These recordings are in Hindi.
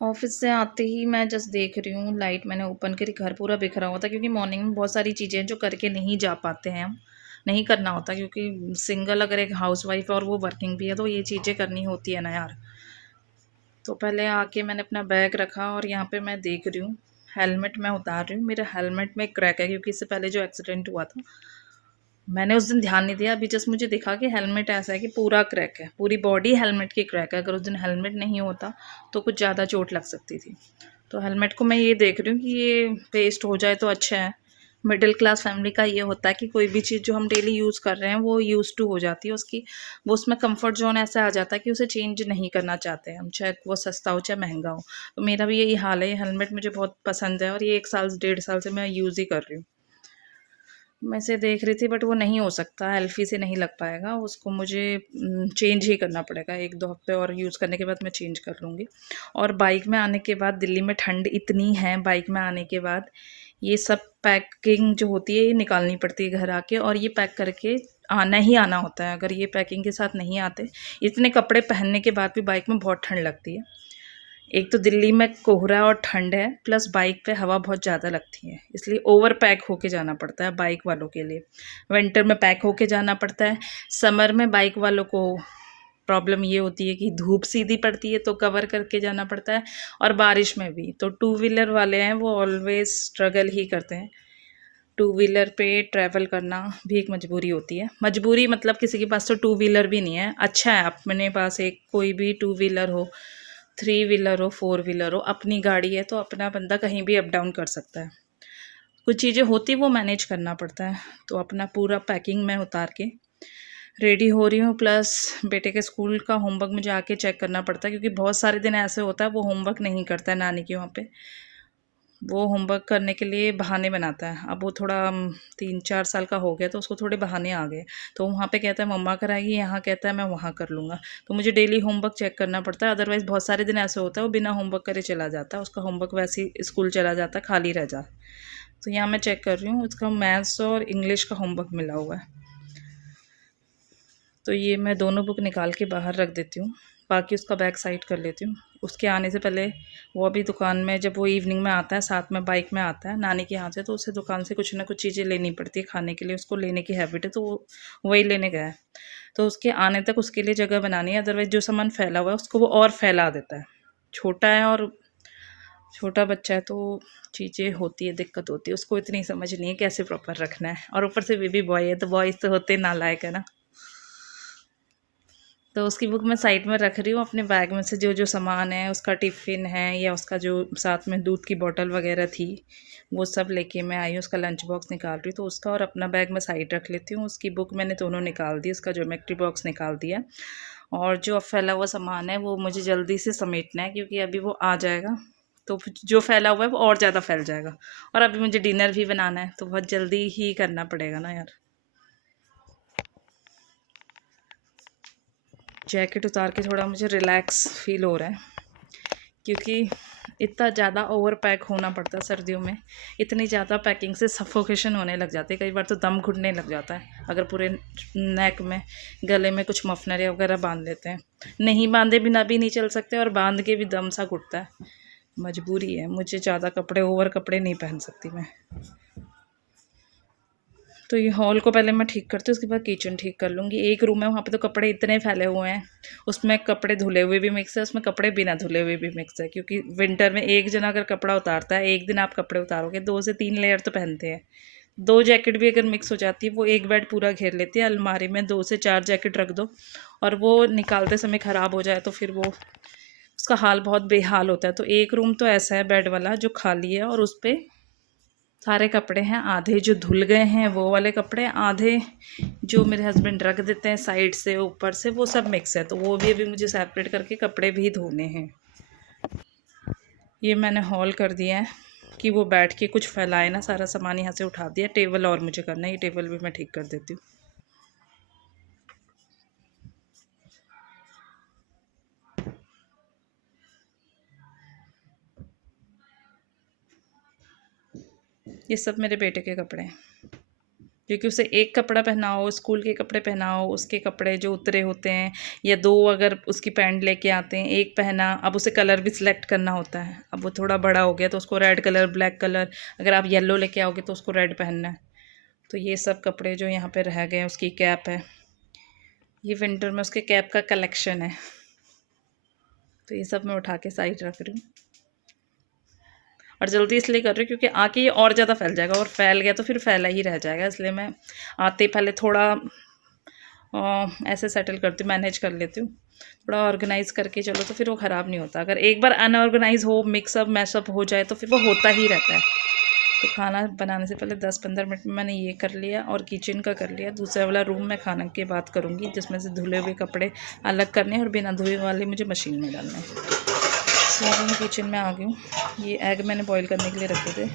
ऑफिस से आते ही मैं जस्ट देख रही हूँ, लाइट मैंने ओपन करी, घर पूरा बिखरा हुआ था क्योंकि मॉर्निंग में बहुत सारी चीज़ें हैं जो करके नहीं जा पाते हैं हम, नहीं करना होता क्योंकि सिंगल अगर एक हाउसवाइफ है और वो वर्किंग भी है तो ये चीज़ें करनी होती है ना यार। तो पहले आके मैंने अपना बैग रखा और यहाँ पे मैं देख रही हूँ, हेलमेट मैं उतार रही हूँ। मेरे हेलमेट में क्रैक है क्योंकि इससे पहले जो एक्सीडेंट हुआ था मैंने उस दिन ध्यान नहीं दिया, अभी जस्ट मुझे दिखा कि हेलमेट ऐसा है कि पूरा क्रैक है, पूरी बॉडी हेलमेट की क्रैक है। अगर उस दिन हेलमेट नहीं होता तो कुछ ज़्यादा चोट लग सकती थी। तो हेलमेट को मैं ये देख रही हूँ कि ये पेस्ट हो जाए तो अच्छा है। मिडिल क्लास फैमिली का ये होता है कि कोई भी चीज़ जो हम डेली यूज़ कर रहे हैं वो यूज़ टू हो जाती है उसकी, वो उसमें कंफर्ट जोन ऐसा आ जाता है कि उसे चेंज नहीं करना चाहते हैं हम, चाहे वो सस्ता हो चाहे महंगा हो। तो मेरा भी यही हाल है, ये हेलमेट मुझे बहुत पसंद है और ये 1 साल 1.5 साल से मैं यूज़ ही कर रही हूँ। मैं इसे देख रही थी बट वो नहीं हो सकता, एल्फी से नहीं लग पाएगा उसको, मुझे चेंज ही करना पड़ेगा। 1-2 हफ्ते और यूज़ करने के बाद मैं चेंज कर लूँगी। और बाइक में आने के बाद, दिल्ली में ठंड इतनी है, बाइक में आने के बाद ये सब पैकिंग जो होती है ये निकालनी पड़ती है घर आके, और ये पैक करके आना ही आना होता है। अगर ये पैकिंग के साथ नहीं आते, इतने कपड़े पहनने के बाद भी बाइक में बहुत ठंड लगती है। एक तो दिल्ली में कोहरा और ठंड है, प्लस बाइक पे हवा बहुत ज़्यादा लगती है, इसलिए ओवर पैक होके जाना पड़ता है बाइक वालों के लिए। विंटर में पैक होके जाना पड़ता है। समर में बाइक वालों को प्रॉब्लम ये होती है कि धूप सीधी पड़ती है तो कवर करके जाना पड़ता है, और बारिश में भी। तो टू व्हीलर वाले हैं वो ऑलवेज स्ट्रगल ही करते हैं। टू व्हीलर पे ट्रैवल करना भी एक मजबूरी होती है। मजबूरी मतलब किसी के पास तो टू व्हीलर भी नहीं है, अच्छा है अपने पास एक कोई भी टू व्हीलर हो, थ्री व्हीलर हो, फोर व्हीलर हो, अपनी गाड़ी है तो अपना बंदा कहीं भी अप डाउन कर सकता है। कुछ चीज़ें होती वो मैनेज करना पड़ता है। तो अपना पूरा पैकिंग में उतार के रेडी हो रही हूँ, प्लस बेटे के स्कूल का होमवर्क मुझे आके चेक करना पड़ता है क्योंकि बहुत सारे दिन ऐसे होता है वो होमवर्क नहीं करता है नानी के वहाँ पे। वो होमवर्क करने के लिए बहाने बनाता है। अब वो थोड़ा 3-4 साल का हो गया तो उसको थोड़े बहाने आ गए। तो वहाँ पे कहता है मम्मा कराएगी, यहाँ कहता है मैं वहाँ कर लूँगा। तो मुझे डेली होमवर्क चेक करना पड़ता है, अदरवाइज़ बहुत सारे दिन ऐसे होता है वो बिना होमवर्क करे चला जाता है, उसका होमवर्क वैसे ही स्कूल चला जाता है, खाली रह जा। तो यहाँ मैं चेक कर रही हूँ, उसका मैथ्स और इंग्लिश का होमवर्क मिला हुआ है। तो ये मैं दोनों बुक निकाल के बाहर रख देती हूँ, बाकी उसका बैग साइड कर लेती हूँ। उसके आने से पहले वो अभी दुकान में, जब वो इवनिंग में आता है साथ में बाइक में आता है नानी के यहाँ से, तो उसे दुकान से कुछ ना कुछ चीज़ें लेनी पड़ती है खाने के लिए, उसको लेने की हैबिट है तो वो वही लेने गया है। तो उसके आने तक उसके लिए जगह बनानी है, अदरवाइज़ जो सामान फैला हुआ है उसको वो और फैला देता है। छोटा है और छोटा बच्चा है तो चीज़ें होती है, दिक्कत होती है, उसको इतनी समझ नहीं है कैसे प्रॉपर रखना है, और ऊपर से बेबी बॉय है तो बॉयज़ तो होते नालायक है ना। तो उसकी बुक मैं साइड में रख रही हूँ, अपने बैग में से जो जो सामान है, उसका टिफ़िन है या उसका जो साथ में दूध की बॉटल वगैरह थी वो सब लेके मैं आई हूँ। उसका लंच बॉक्स निकाल रही हूँ तो उसका और अपना बैग मैं साइड रख लेती हूँ। उसकी बुक मैंने दोनों निकाल दी, उसका ज्योमेट्री बॉक्स निकाल दिया, और जो अब फैला हुआ सामान है वो मुझे जल्दी से समेटना है क्योंकि अभी वो आ जाएगा तो जो फैला हुआ है वो और ज़्यादा फैल जाएगा। और अभी मुझे डिनर भी बनाना है तो बहुत जल्दी ही करना पड़ेगा ना यार। जैकेट उतार के थोड़ा मुझे रिलैक्स फील हो रहा है क्योंकि इतना ज़्यादा ओवर पैक होना पड़ता है सर्दियों में। इतनी ज़्यादा पैकिंग से सफोकेशन होने लग जाती है, कई बार तो दम घुटने लग जाता है अगर पूरे नेक में, गले में कुछ मफलर वगैरह बांध लेते हैं। नहीं बांधे बिना भी नहीं चल सकते और बांध के भी दम सा घुटता है। मजबूरी है, मुझे ज़्यादा कपड़े, ओवर कपड़े नहीं पहन सकती मैं। तो ये हॉल को पहले मैं ठीक करती हूँ, उसके बाद किचन ठीक कर लूँगी। एक रूम है वहाँ पे तो कपड़े इतने फैले हुए हैं, उसमें कपड़े धुले हुए भी मिक्स है, उसमें कपड़े बिना धुले हुए भी मिक्स है, क्योंकि विंटर में एक जना अगर कपड़ा उतारता है, एक दिन आप कपड़े उतारोगे 2 से 3 लेयर तो पहनते हैं। 2 जैकेट भी अगर मिक्स हो जाती है वो एक बेड पूरा घेर लेती है। अलमारी में 2 से 4 जैकेट रख दो और वो निकालते समय ख़राब हो जाए तो फिर वो उसका हाल बहुत बेहाल होता है। तो एक रूम तो ऐसा है बेड वाला जो खाली है और उस पर सारे कपड़े हैं, आधे जो धुल गए हैं वो वाले कपड़े, आधे जो मेरे हस्बैंड रख देते हैं साइड से ऊपर से, वो सब मिक्स है। तो वो भी अभी मुझे सेपरेट करके कपड़े भी धोने हैं। ये मैंने हॉल कर दिया है कि वो बैठ के कुछ फैलाए ना, सारा सामान यहाँ से उठा दिया। टेबल और मुझे करना है, ये टेबल भी मैं ठीक कर देती हूँ। ये सब मेरे बेटे के कपड़े हैं। क्योंकि उसे एक कपड़ा पहनाओ, स्कूल के कपड़े पहनाओ, उसके कपड़े जो उतरे होते हैं, या दो अगर उसकी पैंट लेके आते हैं, एक पहना, अब उसे कलर भी सिलेक्ट करना होता है। अब वो थोड़ा बड़ा हो गया तो उसको रेड कलर, ब्लैक कलर, अगर आप येलो लेके आओगे तो उसको रेड पहनना है। तो ये सब कपड़े जो यहाँ पे रह गए हैं, उसकी कैप है, ये विंटर में उसके कैप का कलेक्शन है। तो ये सब मैं उठा के साइड रख रही हूँ, और जल्दी इसलिए कर रही हूँ क्योंकि आके ये और ज़्यादा फैल जाएगा, और फैल गया तो फिर फैला ही रह जाएगा। इसलिए मैं आते पहले थोड़ा ऐसे सेटल करती हूँ, मैनेज कर लेती हूँ, थोड़ा ऑर्गेनाइज करके चलो तो फिर वो ख़राब नहीं होता। अगर एक बार अनऑर्गेनाइज हो, मिक्सअप मैशअप हो जाए तो फिर वो होता ही रहता है। तो खाना बनाने से पहले 10-15 मिनट में मैंने ये कर लिया, और किचन का कर लिया। दूसरा वाला रूम मैं खाना के बाद करूँगी, जिसमें से धुले हुए कपड़े अलग करने हैं और बिना धुए वाले मुझे मशीन में डालने हैं। तो अभी मैं किचन में आ गई हूँ। ये एग मैंने बॉईल करने के लिए रखे थे।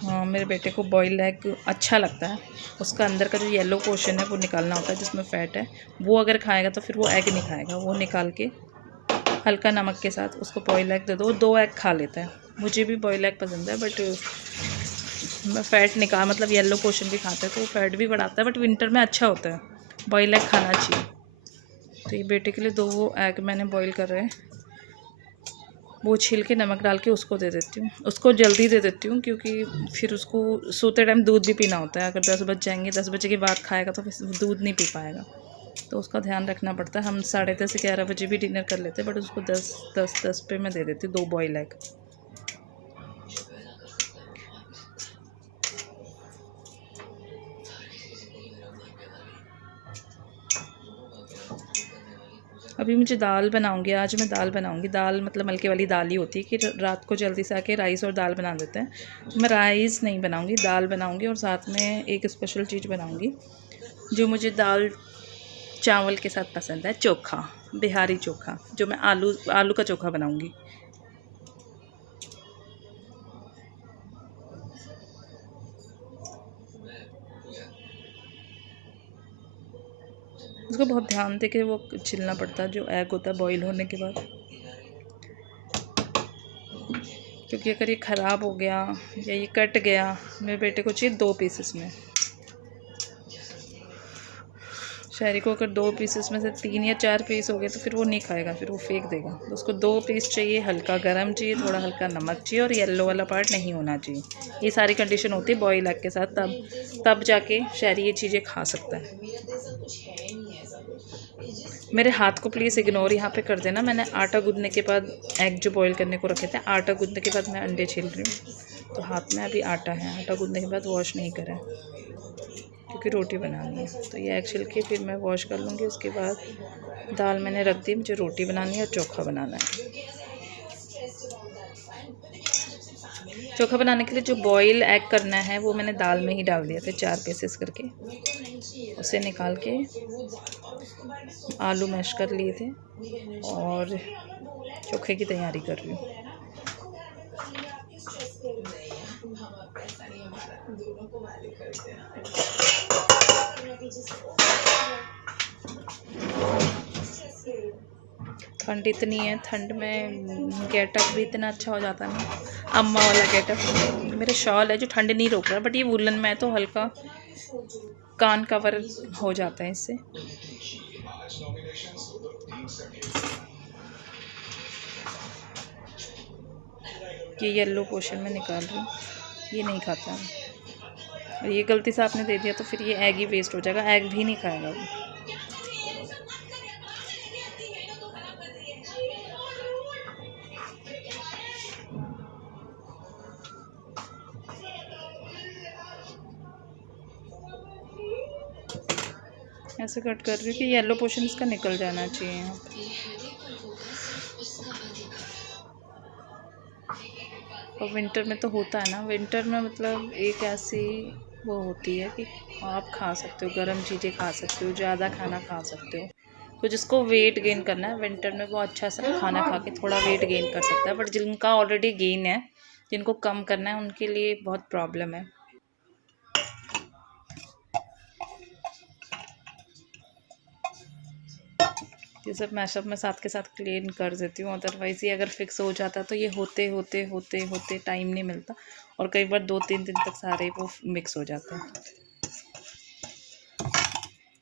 हाँ, मेरे बेटे को बॉइल्ड एग अच्छा लगता है। उसका अंदर का जो येलो पोर्शन है वो निकालना होता है, जिसमें फ़ैट है। वो अगर खाएगा तो फिर वो एग नहीं खाएगा। वो निकाल के हल्का नमक के साथ उसको बॉइल्ड एग दे दो, 2 एग खा लेता है। मुझे भी बॉइल्ड एग पसंद है, बट मैं फ़ैट निकाल, मतलब येलो पोर्शन भी खाता है तो वो फ़ैट भी बढ़ाता है, बट विंटर में अच्छा होता है, बॉइल्ड एग खाना चाहिए। तो ये बेटे के लिए 2 एग मैंने बॉईल कर रहे हैं। वो छील के नमक डाल के उसको दे देती हूँ। उसको जल्दी दे देती हूँ क्योंकि फिर उसको सोते टाइम दूध भी पीना होता है। अगर 10 बज जाएंगे, 10 बजे के बाद खाएगा तो फिर दूध नहीं पी पाएगा, तो उसका ध्यान रखना पड़ता है। हम 10:30-11 बजे भी डिनर कर लेते हैं, बट उसको 10 पे मैं दे देती हूँ 2 बॉयल एग। अभी मुझे दाल बनाऊंगी, आज मैं दाल बनाऊंगी। दाल मतलब हल्के वाली दाल ही होती है कि रात को जल्दी से आके राइस और दाल बना देते हैं। तो मैं राइस नहीं बनाऊंगी, दाल बनाऊंगी, और साथ में एक स्पेशल चीज़ बनाऊंगी जो मुझे दाल चावल के साथ पसंद है, चोखा, बिहारी चोखा, जो मैं आलू आलू का चोखा बनाऊंगी। उसको बहुत ध्यान दे के वो छिलना पड़ता है, जो एग होता है बॉईल होने के बाद, क्योंकि अगर ये ख़राब हो गया या ये कट गया, मेरे बेटे को चाहिए 2 पीसेस में। शहरी को अगर 2 पीसेस में से 3 या 4 पीस हो गए तो फिर वो नहीं खाएगा, फिर वो फेंक देगा। तो उसको 2 पीस चाहिए, हल्का गरम चाहिए, थोड़ा हल्का नमक चाहिए, और येलो वाला पार्ट नहीं होना चाहिए। ये सारी कंडीशन होती है बॉयल एग के साथ, तब जाके शहरी ये चीज़ें खा सकता है। मेरे हाथ को प्लीज़ इग्नोर यहाँ पे कर देना। मैंने आटा गूँदने के बाद एग जो बॉईल करने को रखे थे, आटा गूँदने के बाद मैं अंडे छील रही हूँ, तो हाथ में अभी आटा है। आटा गूँदने के बाद वॉश नहीं करा है क्योंकि रोटी बनानी है। तो ये एग छिल के फिर मैं वॉश कर लूँगी। उसके बाद दाल मैंने रख दी, मुझे रोटी बनानी है और चोखा बनाना है। चोखा बनाने के लिए जो बॉईल एग करना है वो मैंने दाल में ही डाल दिया था 4 पीसेस करके। उसे निकाल के आलू मैश कर लिए थे और चोखे की तैयारी कर रही हूँ। ठंड इतनी है, ठंड में गेटअप भी इतना अच्छा हो जाता है ना, अम्मा वाला गेटअप। मेरा शॉल है जो ठंड नहीं रोक रहा, बट ये वुलन में है तो हल्का कान कवर हो जाता है इससे। ये येलो पोर्शन में निकाल रही हूँ, ये नहीं खाता है, और ये गलती से आपने दे दिया तो फिर ये एग ही वेस्ट हो जाएगा, एग भी नहीं खाएगा वो। ऐसे कट कर रही हूँ कि येलो पोर्शन इसका निकल जाना चाहिए यहाँ पे। और विंटर में तो होता है ना, विंटर में मतलब एक ऐसी वो होती है कि आप खा सकते हो, गर्म चीज़ें खा सकते हो, ज़्यादा खाना खा सकते हो। तो जिसको वेट गेन करना है विंटर में, वो अच्छा सा खाना खा के थोड़ा वेट गेन कर सकता है। बट जिनका ऑलरेडी गेन है, जिनको कम करना है, उनके लिए बहुत प्रॉब्लम है। ये सब मैशअप में साथ के साथ क्लीन कर देती हूँ, अदरवाइज़ ये अगर फिक्स हो जाता तो ये होते होते होते होते टाइम नहीं मिलता, और कई बार 2-3 दिन तक सारे वो मिक्स हो जाते हैं।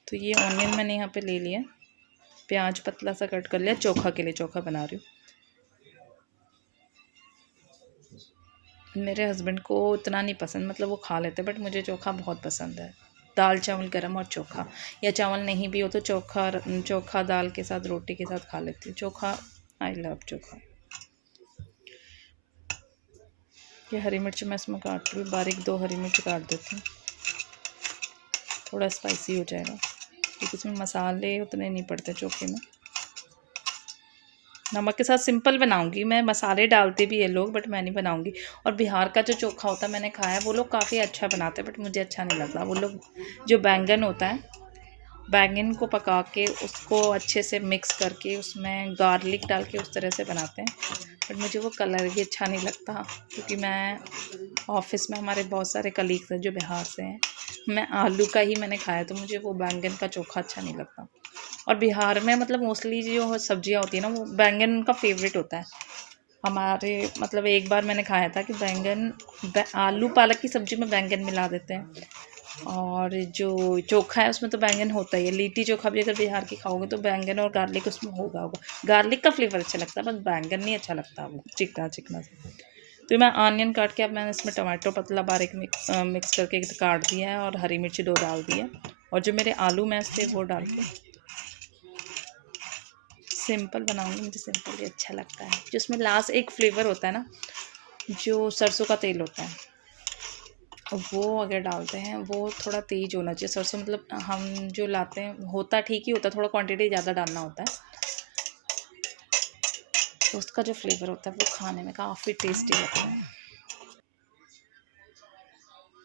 तो ये ऑनियन मैंने यहाँ पे ले लिया, प्याज पतला सा कट कर लिया, चोखा के लिए, चोखा बना रही हूँ। मेरे हस्बैंड को इतना नहीं पसंद, मतलब वो खा लेते, बट मुझे चोखा बहुत पसंद है। दाल चावल गरम और चोखा, या चावल नहीं भी हो तो चोखा, चोखा दाल के साथ रोटी के साथ खा लेती हूँ चोखा। आई लव चोखा। ये हरी मिर्च मैं इसमें काट रही हूँ बारीक, 2 हरी मिर्च काट देती हूँ, थोड़ा स्पाइसी हो जाएगा क्योंकि इसमें मसाले उतने नहीं पड़ते चोखे में। नमक के साथ सिंपल बनाऊंगी मैं, मसाले डालते भी है लोग बट मैं नहीं बनाऊंगी। और बिहार का जो चोखा होता है मैंने खाया है, वो लोग काफ़ी अच्छा बनाते हैं बट मुझे अच्छा नहीं लगता। वो लोग जो बैंगन होता है, बैंगन को पका के उसको अच्छे से मिक्स करके उसमें गार्लिक डाल के उस तरह से बनाते हैं, बट मुझे वो कलर ही अच्छा नहीं लगता। क्योंकि मैं ऑफिस में, हमारे बहुत सारे कलीग्स हैं जो बिहार से हैं, मैं आलू का ही मैंने खाया, तो मुझे वो बैंगन का चोखा अच्छा नहीं लगता। और बिहार में मतलब मोस्टली जो सब्जियां होती है ना, वो बैंगन उनका फेवरेट होता है। हमारे मतलब एक बार मैंने खाया था कि बैंगन, आलू पालक की सब्ज़ी में बैंगन मिला देते हैं, और जो चोखा है उसमें तो बैंगन होता ही है। लिट्टी चोखा भी अगर बिहार की खाओगे तो बैंगन और गार्लिक उसमें होगा। गार्लिक का फ्लेवर अच्छा लगता है, बस बैंगन नहीं अच्छा लगता, वो चिकना चिकना सा। तो मैं ऑनियन काट के, अब मैंने इसमें टमाटो पतला बारीक मिक्स करके काट दिया है, और हरी मिर्ची 2 डाल दी है, और जो मेरे आलू मैश थे वो डाल के सिंपल बनाऊंगी। मुझे सिंपल ही अच्छा लगता है। जो उसमें लास्ट एक फ्लेवर होता है ना, जो सरसों का तेल होता है, वो अगर डालते हैं वो थोड़ा तेज़ होना चाहिए। सरसों मतलब हम जो लाते हैं होता ठीक ही होता है, थोड़ा क्वांटिटी ज़्यादा डालना होता है, तो उसका जो फ्लेवर होता है वो खाने में काफ़ी टेस्टी लगता है।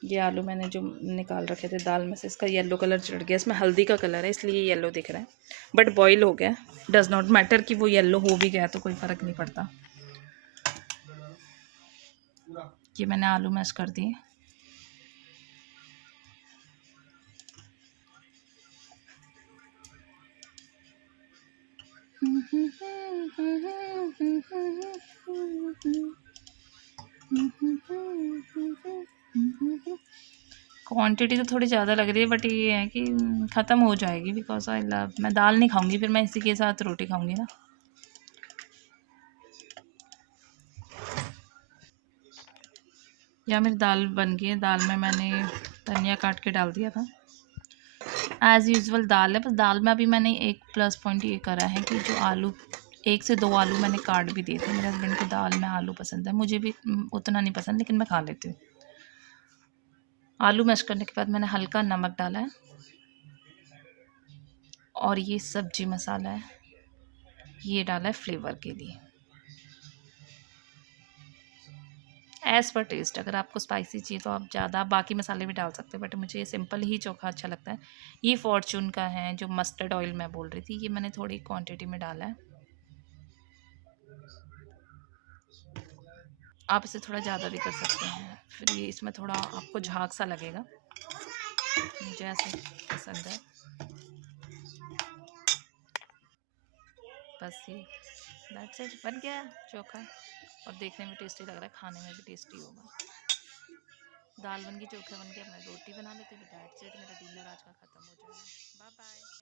ये आलू मैंने जो निकाल रखे थे दाल में से, इसका येलो कलर चढ़ गया, इसमें हल्दी का कलर है इसलिए येलो दिख रहा है, बट बॉईल हो गया। डज़ नॉट मैटर कि वो येलो हो भी गया तो कोई फ़र्क नहीं पड़ता। ये मैंने आलू मैश कर दिए। क्वांटिटी तो थोड़ी ज़्यादा लग रही है, बट ये है कि ख़त्म हो जाएगी, बिकॉज आई लव, मैं दाल नहीं खाऊंगी, फिर मैं इसी के साथ रोटी खाऊंगी ना। या मेरी दाल बन गई है। दाल में मैंने धनिया काट के डाल दिया था, एज़ यूजुअल दाल है। बस दाल में अभी मैंने एक प्लस पॉइंट ये करा है कि जो आलू, 1 से 2 आलू मैंने काट भी दिए थे। मेरे हस्बैंड को दाल में आलू पसंद है, मुझे भी उतना नहीं पसंद, लेकिन मैं खा लेती हूँ। आलू मैश करने के बाद मैंने हल्का नमक डाला है, और ये सब्जी मसाला है, ये डाला है फ्लेवर के लिए, एज़ पर टेस्ट। अगर आपको स्पाइसी चाहिए तो आप ज़्यादा बाकी मसाले भी डाल सकते हैं, बट मुझे ये सिंपल ही चोखा अच्छा लगता है। ये फॉर्चून का है, जो मस्टर्ड ऑयल मैं बोल रही थी, ये मैंने थोड़ी क्वांटिटी में डाला है। आप इसे थोड़ा ज़्यादा भी कर सकते हैं, फिर ये इसमें थोड़ा आपको झाग सा लगेगा, मुझे ऐसे पसंद है। बस ये दैट्स इट, बन गया चोखा, और देखने में टेस्टी लग रहा है, खाने में भी टेस्टी होगा। दाल बन गई, चोखा बन गया, मैं रोटी बना लेती हूँ। दैट्स इट, मेरा डिनर आज का ख़त्म हो जाएगा। Bye bye.